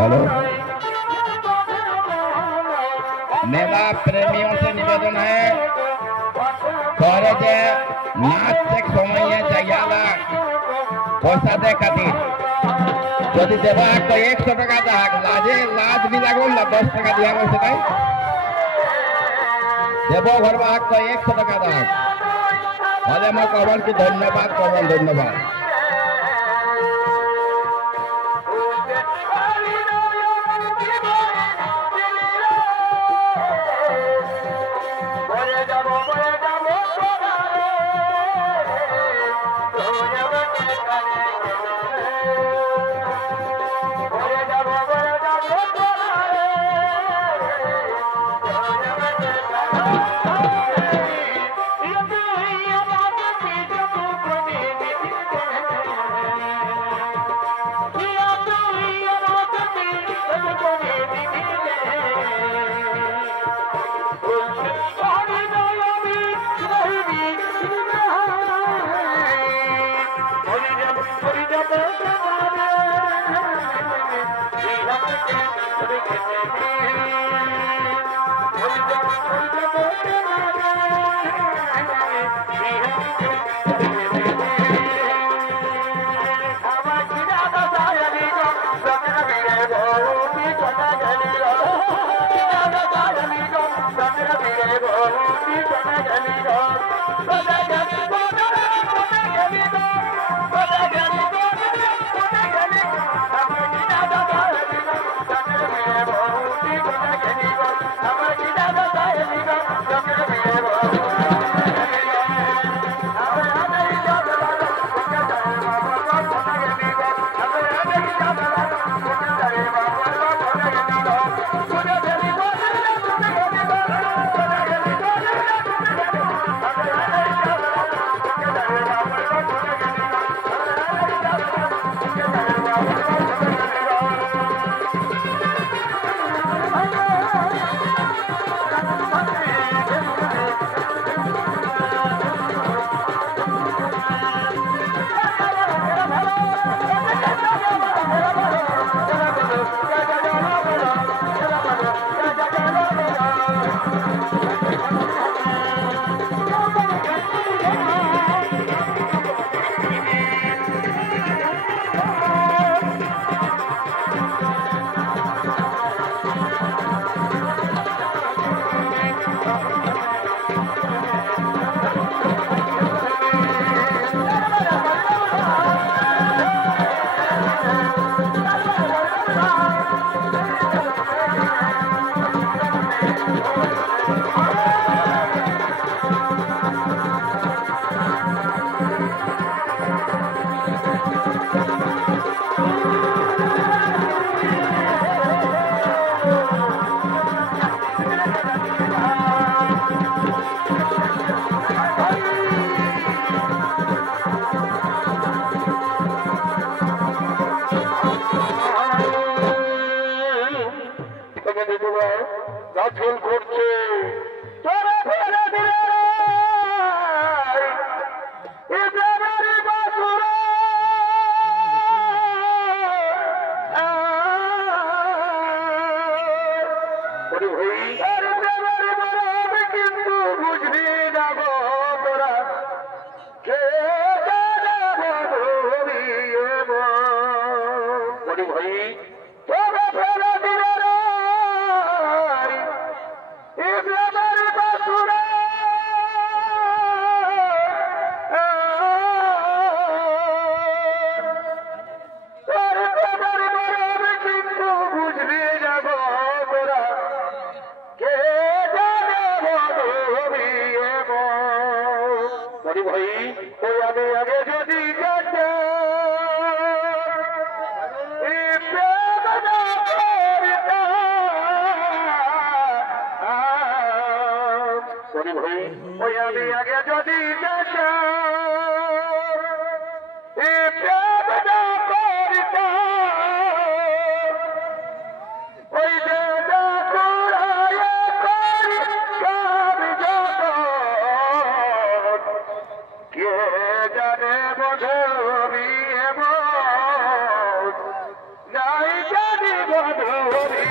Hello मेला प्रेमियों से निवेदन है थोड़े जे नाच देख समय जगह पैसा दे खातिर যদি দেবা তো 100 টাকা দাগ লাজে লাজ বি লাগলো না 10 টাকা দিয়া গেছে তাই দেব ঘরবা তো 100 টাকা দাগ তাহলে মই কবন কি ধন্যবাদ মাছুল করছে তোরা ফেলে দিলে কিন্তু বুঝবি না গো তোরা কে ভাই তোরা ফেলে দিলে বাসুরা কিন্তু বুঝবি না গো তোরা কে ভাই ওই আমি আগে যদি ভাই ওই আমি আগে যদি ওই কে জানে বধবি নাই জানি বধবি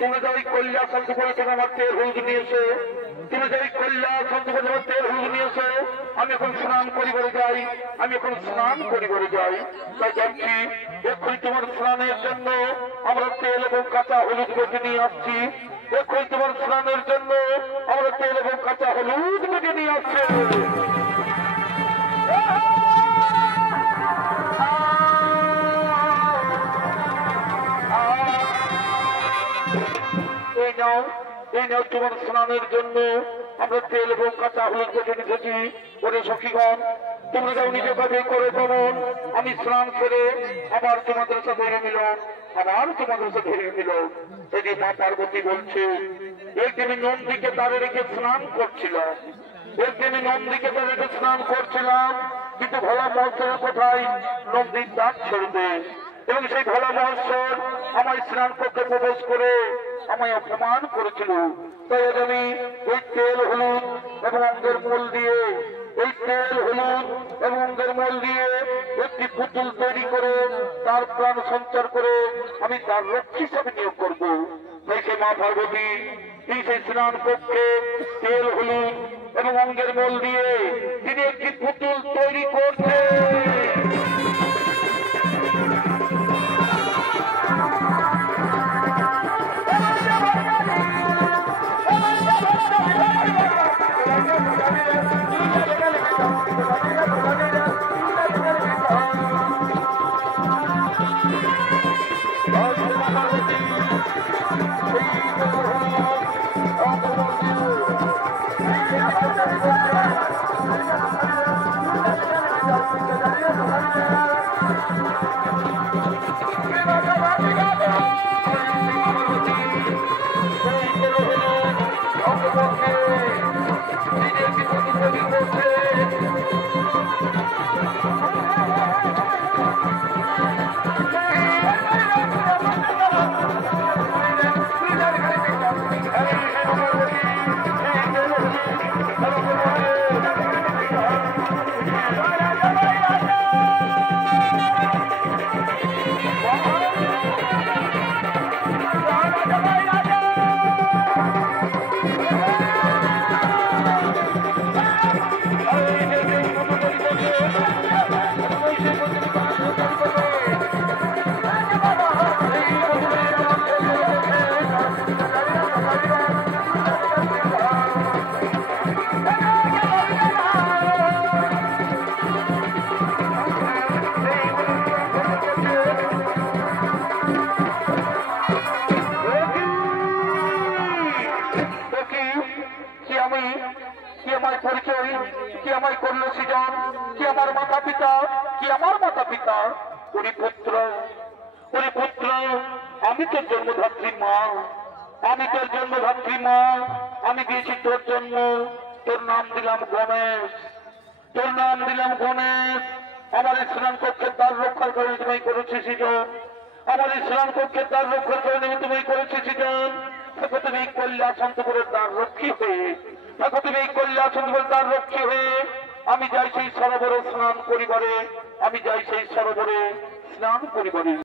তুমি যাই কল্যাণ শান্তি করে তুমি আমার তেল হলুদ নিয়েছে, তুমি যাই কল্যাণ শান্তি করে আমার তেল হলুদ নিয়েছে। আমি এখন স্নান করিবারে যাই, আমি এখন স্নান করিবারে যাই। তাই যাচ্ছি এক্ষুনি তোমার স্নানের জন্য আমরা তেল এবং কাঁচা হলুদ বেটে নিয়ে আসছি। এক্ষুনি তোমার স্নানের জন্য আমরা তেল এবং কাঁচা হলুদ বেটে নিয়ে আসছি। এই নাও তোমার স্নানের জন্য আমরা তেল এবং কাঁচা হলুদ বেটে নিতেছি। ওরে সখীগণ, তোমরা যাও নিজে কাজে করে তেমন। আমি স্নান করে আবার তোমাদের সাথে ধরে নিল, আবার তোমাদের সাথে ধরে নিল। এটি মা পার্বতী বলছে, একদিন নন্দীকে তারে রেখে স্নান করছিলাম, একদিন নন্দীকে তারে রেখে স্নান করছিলাম, কিন্তু ভোলা মহোৎসবের কোথায় নন্দীর দাঁত ছেড়ে এবং সেই ভোলা মহোৎসব আমায় স্নান কক্ষে প্রবেশ করে আমায় অপমান করেছিল। তাই আজ আমি এই তেল হলুদ এবং অঙ্গের মূল দিয়ে একটি পুতুল তৈরি করে তার প্রাণ সঞ্চার করে আমি তার রক্ষী হিসাবে নিয়োগ করবো। তাই সেই মা পার্বতী সেই স্নান কক্ষে তেল হলুদ এবং অঙ্গের মূল দিয়ে তিনি একটি পুতুল তৈরি করছে। আমি তোর জন্মধাত্রী মা, আমি দিয়েছি তোর জন্ম, তোর নাম দিলাম গণেশ। আমার স্নান কক্ষের দ্বার রক্ষার কারণে তুমি করেছি সৃজন, তুমি কৈলাসন্তপুরের দ্বার রক্ষী হয়ে আমি যাই সেই সরোবরে স্নান করিবারে,